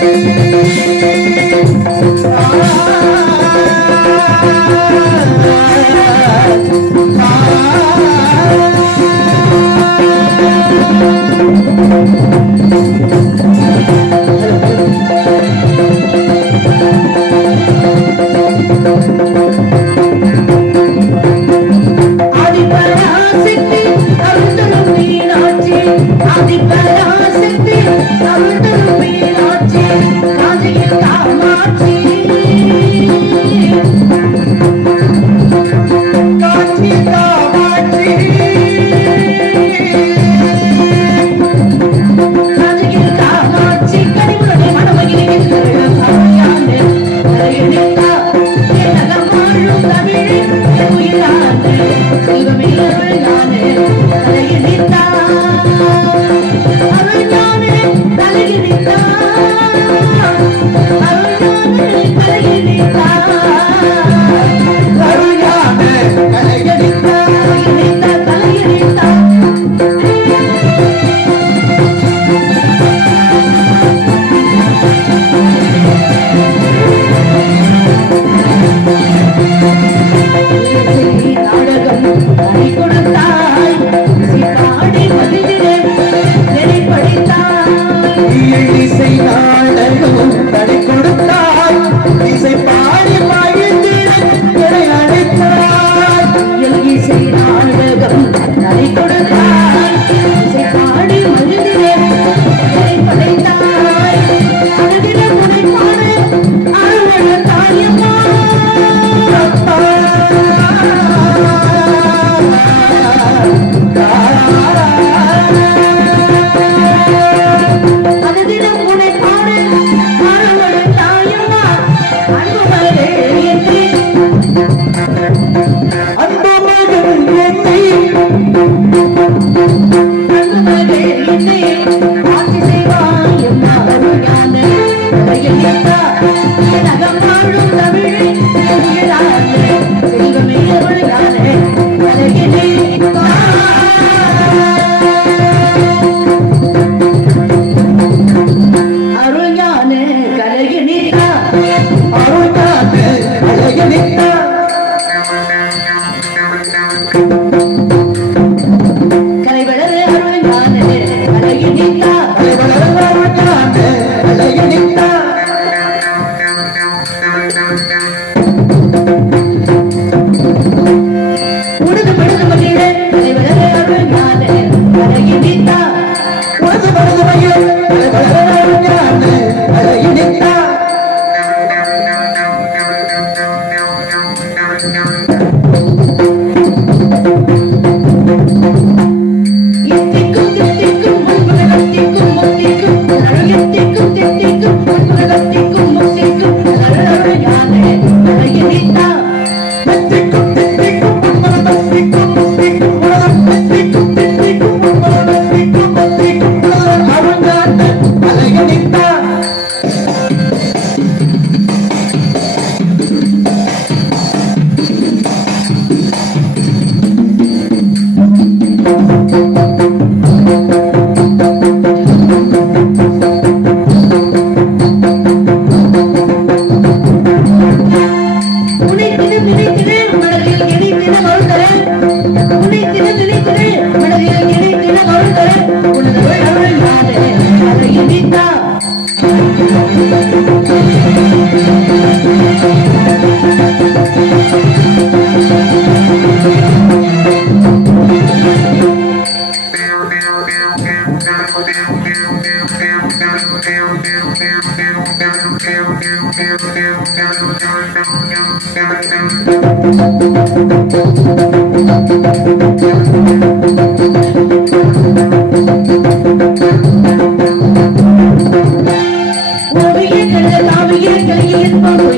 Música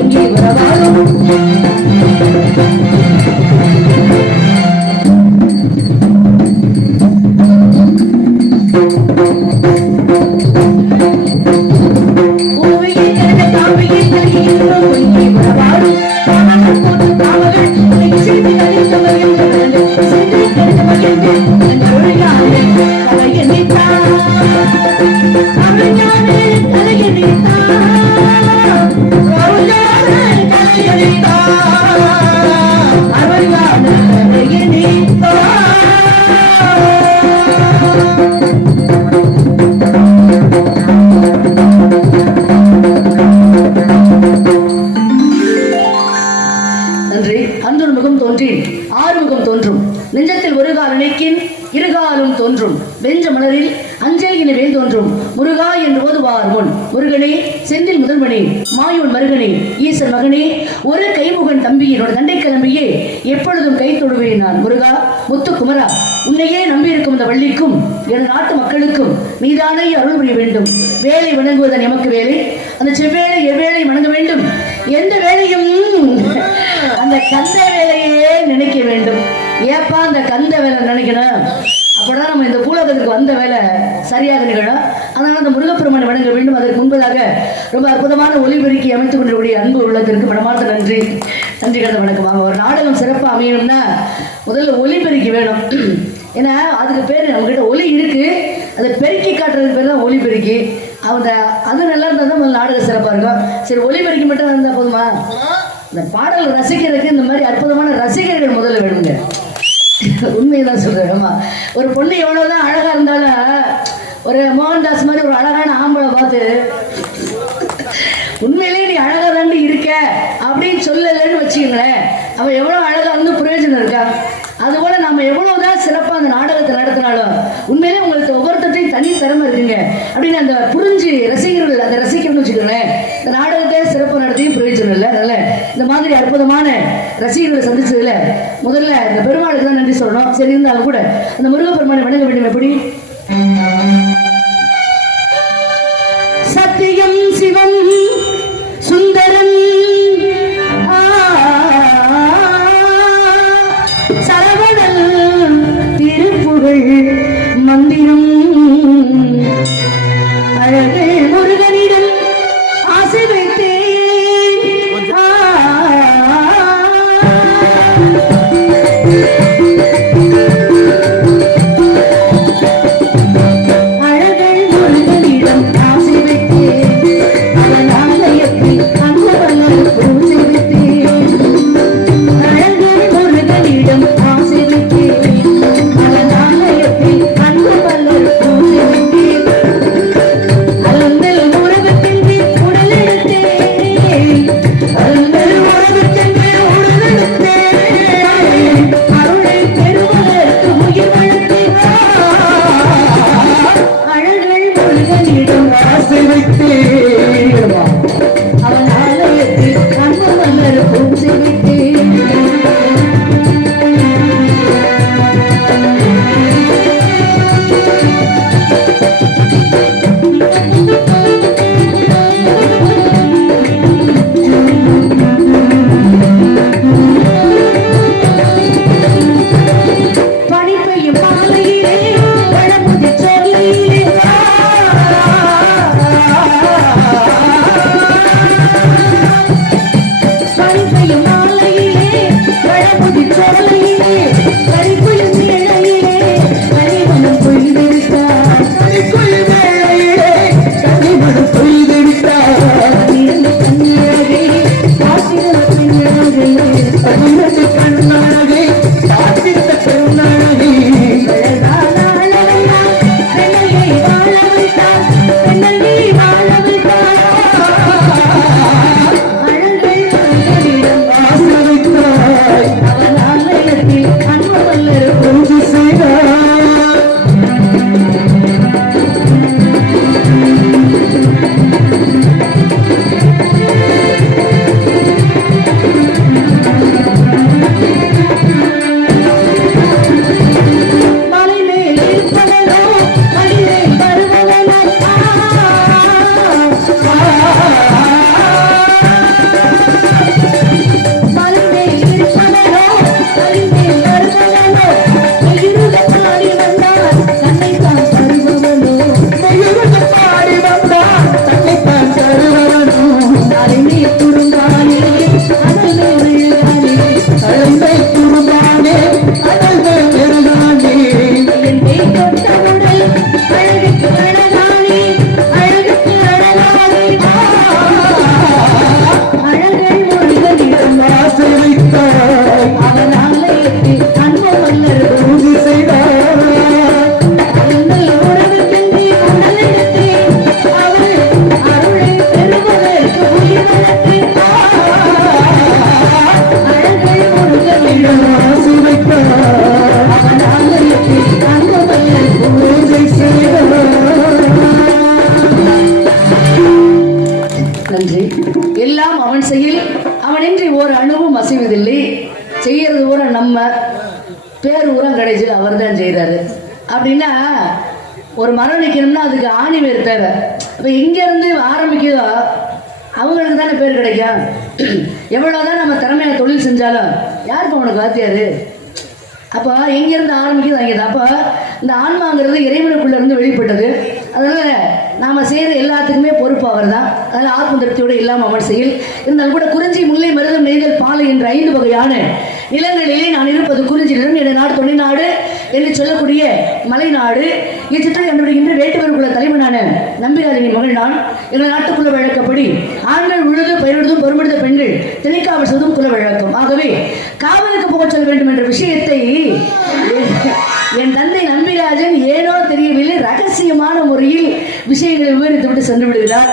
என்பார் இங்கே வரவாறும் நினைக்க வேண்டும்? ஏப்பா அந்த கந்த வேலை நினைக்கணும் அப்படின்னா நம்ம இந்த பூலோகத்துக்கு வந்த வேலை சரியாக நிகழும். அதனால் அந்த முருகப்பெருமானை வணங்க வேண்டும். அதற்கு முன்பதாக ரொம்ப அற்புதமான ஒளிபெருக்கி அமைத்துக் கொண்டிருக்கூடிய அன்பு உள்ளத்திற்கு மனமார்ந்த நன்றி. நன்றி கடந்த வணக்கம் வாங்க ஒரு நாடகம் சிறப்பாக அமையணும்னா முதல்ல ஒளிபெருக்கி வேணும். ஏன்னா அதுக்கு பேர் நம்மகிட்ட ஒலி இருக்கு. அதை பெருக்கி காட்டுறதுக்கு பேர் தான் ஒளிபெருக்கி அந்த அது நல்லா இருந்தால் தான் முதல்ல நாடகம் சிறப்பாக இருக்கும். சரி ஒளிபெருக்கி மட்டும் இருந்தால் போதுமா? இந்த பாடல் ரசிக்கிறதுக்கு இந்த மாதிரி அற்புதமான ரசிகர்கள் முதல்ல வேணுங்க. உண்மையதான் சொல்றேன் ஆமா. ஒரு பொண்ணு எவ்வளவுதான் அழகா இருந்தாலும் ஒரு மோகன்தாஸ் மாதிரி ஒரு அழகான ஆம்பளை பார்த்து உண்மையிலேயே நீ அழகா தாண்டி இருக்க அப்படின்னு சொல்லலைன்னு வச்சுக்கங்களேன். அவன் எவ்வளவு அழகா இருந்து பிரயோஜனம் இருக்கா? அதுபோல நம்ம எவ்வளவுதான் சிறப்பா அந்த நாடகத்தை நடத்தினாலும் உண்மையிலே உங்களுக்கு ஒவ்வொருத்தையும் தனி திறமை இருக்குங்க. அப்படின்னு அந்த புரிஞ்சு ரசிகர்கள் அதை ரசிக்கணும்னு வச்சுக்கோங்களேன். இந்த நாடகத்தை சிறப்பு நடத்தியும் பிரயோஜனம் இல்லை. அதனால இந்த மாதிரி அற்புதமான ரசிகர்களை சந்திச்சதுல முதல்ல இந்த பெருமாளுக்கு தான் நன்றி சொல்லணும். சரி இருந்தாலும் கூட அந்த முருகப்பெருமானை வணங்க வேண்டும் எப்படி? அணுவும் செய்யறது பூரா நம்ம பேர் ஊரம் கடைசியில் அவர் தான் செய்கிறாரு அப்படின்னா ஒரு மரம் நிற்கணும்னா அதுக்கு ஆணி பேர் தேவை. அப்போ இங்கேருந்து ஆரம்பிக்குதோ அவங்களுக்கு தானே பேர் கிடைக்கும். எவ்வளோதான் நம்ம திறமையான தொழில் செஞ்சாலும் யாருக்கு அவனுக்கு வாத்தியாரு? அப்போ எங்கேருந்து ஆரம்பிக்குது அங்கே அப்போ இந்த ஆன்மாங்கிறது இறைவனுக்குள்ள இருந்து வெளிப்பட்டது. அதனால நாம செய்யற எல்லாத்துக்குமே பொறுப்பு அவர் தான் அதனால ஆத்ம திருப்தியோட இல்லாமல் அவன் செயல். இருந்தாலும் கூட குறிஞ்சி முல்லை மருதம் நெய்தல் பாலை என்ற ஐந்து வகையான நிலங்களிலே நான் இருப்பது குறிஞ்சிடம் என் நாடு தொழில்நாடு என்று சொல்லக்கூடிய மலைநாடு. இன்று கண்டுபிடிக்கின்ற குல தலைவனான நம்பிராஜனின் மகள் நான். எங்கள் நாட்டுக்குள்ள வழக்கப்படி ஆண்கள் உழுது பயிரிடுதும் பொறுமெடுத்த பெண்கள் திணைக்காவல் செய்வதும் குல வழக்கம் ஆகவே காவலுக்கு போகச் சொல்ல வேண்டும் என்ற விஷயத்தை என் தந்தை நம்பிராஜன் ஏனோ தெரியவில்லை ரகசியமான முறையில் விஷயங்களை விவரித்து விட்டு சென்று விடுகிறார்.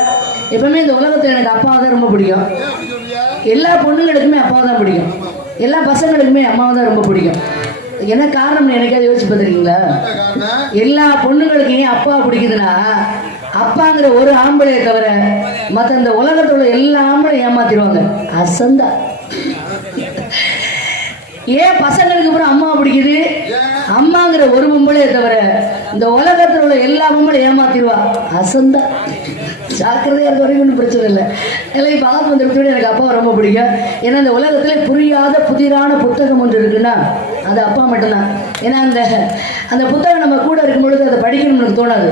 எப்பவுமே இந்த உலகத்தில் எனக்கு அப்பாவை தான் ரொம்ப பிடிக்கும். எல்லா பொண்ணுங்களுக்குமே அப்பாவை தான் பிடிக்கும். எல்லா பசங்களுக்குமே அம்மாவை தான் ரொம்ப பிடிக்கும். என்ன காரணம் எனக்காவது யோசிச்சு பார்த்துருக்கீங்களா? எல்லா பொண்ணுங்களுக்கும் ஏன் அப்பா பிடிக்குதுன்னா அப்பாங்கிற ஒரு ஆம்பளையை தவிர மற்ற இந்த உலகத்தில் உள்ள எல்லா ஆம்பளையும் ஏமாத்திடுவாங்க. அசந்தா. ஏன் பசங்களுக்கு அப்புறம் அம்மா பிடிக்குது? அம்மாங்கிற ஒரு பொம்பளையை தவிர இந்த உலகத்தில் உள்ள எல்லா பொம்பளையும் ஏமாத்திடுவா. அசந்தா. ஜாக்கிரதையா இருந்த வரைக்கும் ஒன்றும் பிரச்சனை இல்லை. இல்லை இப்போ ஆத்ம திருப்தியோட எனக்கு அப்பா ரொம்ப பிடிக்கும். ஏன்னா இந்த உலகத்தில் புரியாத புதிரான புத்தகம் ஒன்று இருக்குன்னா அது அப்பா மட்டும்தான். ஏன்னா அந்த அந்த புத்தகம் நம்ம கூட இருக்கும் பொழுது அதை படிக்கணும்னு எனக்கு தோணாது.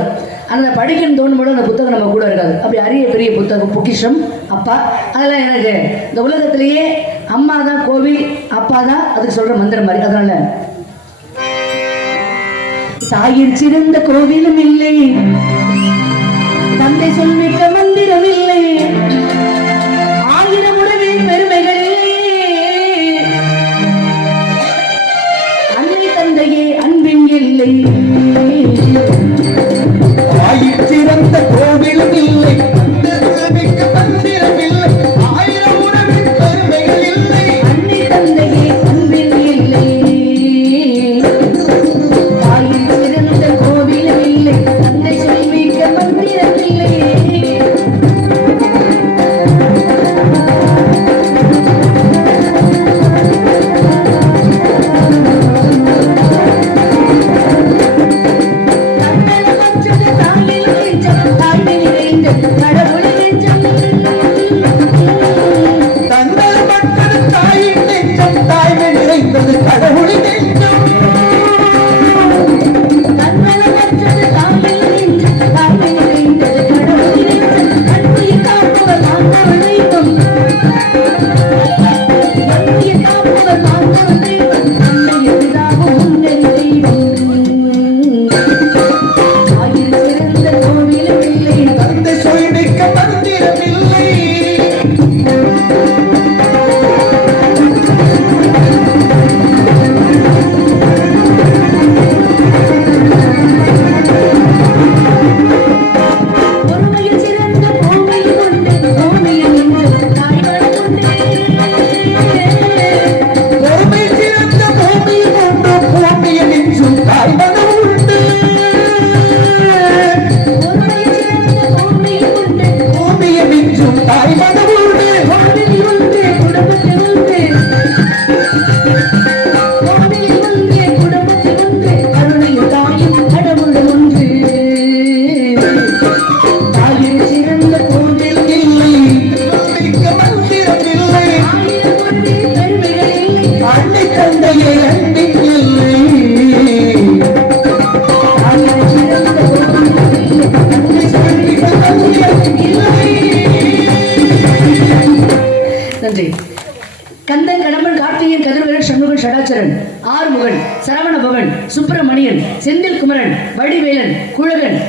அந்த படிக்கணும் தோணும் பொழுது அந்த புத்தகம் நம்ம கூட இருக்காது. அப்படி அரிய பெரிய புத்தகம் பொக்கிஷம் அப்பா. அதெல்லாம் எனக்கு இந்த உலகத்திலேயே அம்மா தான் கோவில் அப்பா தான் அதுக்கு சொல்ற மந்திரம் மாதிரி. அதனால தாயின் சிறந்த கோவிலும் இல்லை. தந்தை சொல்மிக்க மந்திரமில்லை.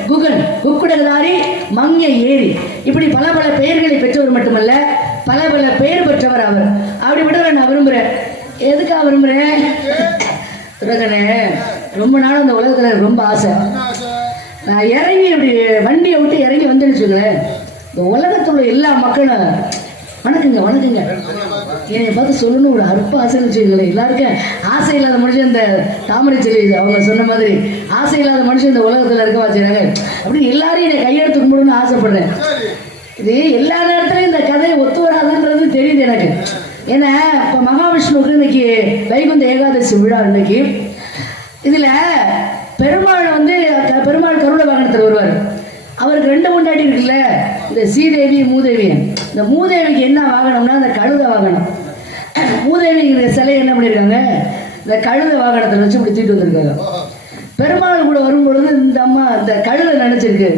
குகன் குக்குடகதாரி மங்க ஏரி. இப்படி பல பல பெயர்களை பெற்றவர் மட்டுமல்ல பல பல பெயர் பெற்றவர் அவர். அப்படி விட நான் விரும்புறேன். எதுக்காக விரும்புறேன்? துரகனே ரொம்ப நாள் அந்த உலகத்துல ரொம்ப ஆசை. நான் இறங்கி இப்படி வண்டியை விட்டு இறங்கி வந்துருச்சுங்களேன் இந்த உலகத்துல எல்லா மக்களும் வணக்கங்க வணக்கங்க. என்னை பார்த்து சொல்லணும் ஒரு அற்ப ஆசை வச்சுக்கல எல்லாருக்கும் ஆசை இல்லாத மனுஷன் இந்த தாமரை செல்வி அவங்க சொன்ன மாதிரி. ஆசை இல்லாத மனுஷன் இந்த உலகத்தில் இருக்க வச்சுக்கிறாங்க அப்படி எல்லாரையும் என்னை கையெடுத்து கும்பிடணும்னு ஆசைப்படுறேன். இது எல்லா நேரத்துலையும் இந்த கதை ஒத்து வராதுன்றது தெரியுது எனக்கு. ஏன்னா இப்போ மகாவிஷ்ணுவுக்கு இன்னைக்கு வைகுந்த ஏகாதசி விழா இன்னைக்கு. இதில் பெருமாள் வந்து க- பெருமாள் கருட வாகனத்தில் வருவார். அவருக்கு ரெண்டு முன்னாடி இருக்குல்ல இந்த சீதேவி மூதேவி. இந்த மூதேவிக்கு என்ன வாகனம்னா அந்த கழுத வாகனம். மூதேவிங்கிற சிலை என்ன பண்ணியிருக்காங்க இந்த கழுத வாகனத்தை வச்சு இப்படி தூக்கிட்டு வந்திருக்காங்க. பெருமாள் கூட வரும்பொழுது இந்த அம்மா இந்த கழுத நினைச்சிருக்கு.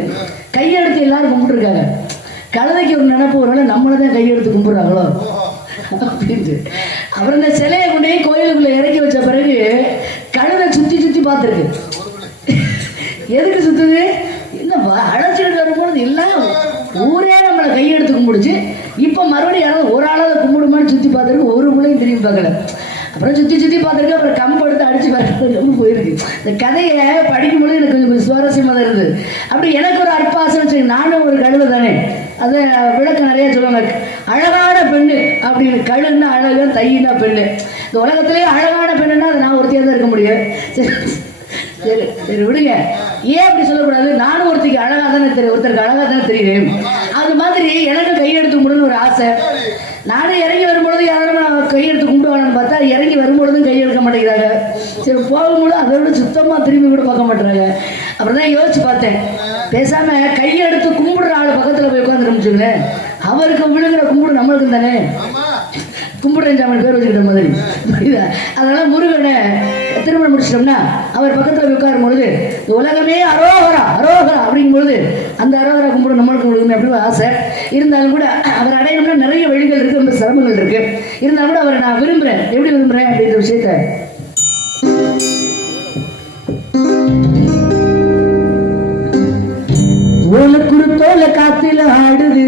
கையெடுத்து எல்லாரும் கும்பிட்டுருக்காங்க. கழுதைக்கு ஒரு நினைப்பு ஒருவேளை நம்மளை தான் கையெடுத்து கும்பிட்றாங்களோ? அப்படின்ட்டு. அப்புறம் இந்த சிலையை கொண்டே கோயிலுக்குள்ள இறக்கி வச்ச பிறகு கழுதை சுத்தி சுத்தி பார்த்துருக்கு. எதுக்கு சுத்துது? என்ன அழைச்சிட்டு வரும்பொழுது எல்லாம் ஊரே நம்மளை கையெடுத்து கும்பிடுச்சு. இப்போ மறுபடியும் யாராவது ஒரு ஆளாவது கும்பிடுமான்னு சுற்றி பார்த்துருக்கு ஒரு பிள்ளையும் திரும்பி பார்க்கல. அப்புறம் சுற்றி சுற்றி பார்த்துருக்கு அப்புறம் கம்பு எடுத்து அடிச்சு பார்க்கறது போயிருக்கு. இந்த கதையை படிக்கும்பொழுது எனக்கு கொஞ்சம் சுவாரஸ்யமாக தான் இருந்தது. அப்படி எனக்கு ஒரு அற்பாசம் ஆசை நானும் ஒரு கழுவு தானே. அதை விளக்கம் நிறைய சொல்லுவாங்க. அழகான பெண்ணு அப்படின்னு கழுன்னா அழகு தையினா பெண்ணு. இந்த உலகத்திலேயே அழகான பெண்ணுன்னா அது நான் ஒருத்தியாக தான் இருக்க முடியும். சரி. சரி சரி விடுங்க. ஏன் அப்படி சொல்லக்கூடாது? நானும் ஒருத்தருக்கு அழகா தானே தெரியும் ஒருத்தருக்கு அழகா தானே தெரியுறேன். அது மாதிரி எனக்கு கையெடுத்து கும்பிடுன்னு ஒரு ஆசை. நானும் இறங்கி வரும்பொழுது யாரும் நான் கையெடுத்து கும்பிடுவானு பார்த்தா இறங்கி வரும்பொழுதும் கையெடுக்க மாட்டேங்கிறாங்க. சரி போகும்போது அதை விட திரும்பி கூட பார்க்க மாட்டேறாங்க. அப்புறம் தான் யோசிச்சு பார்த்தேன். பேசாம கையெடுத்து கும்பிடுற ஆள் பக்கத்தில் போய் உட்காந்துருந்துச்சுங்களேன் அவருக்கு விழுங்கிற கும்பிடு நம்மளுக்கு தானே. கும்பிடுறேன் சாமி பேர் வச்சுக்கிட்ட மாதிரி. புரியுதா அதனால முருகனை திருமணம் முடிச்சிட்டோம்னா அவர் பக்கத்தில் உட்காரும் பொழுது உலகமே அரோகரா அரோகரா அப்படிங்கும் பொழுது அந்த அரோகரா கும்பிட நம்மளுக்கு கொடுக்கணும் அப்படி ஆசை. இருந்தாலும் கூட அவர் அடையணும்னா நிறைய வழிகள் இருக்கு ரொம்ப சிரமங்கள் இருக்கு. இருந்தாலும் கூட அவரை நான் விரும்புறேன். எப்படி விரும்புறேன் அப்படின்ற விஷயத்த. ஓலக்குரு தோலை காத்துல ஆடுது.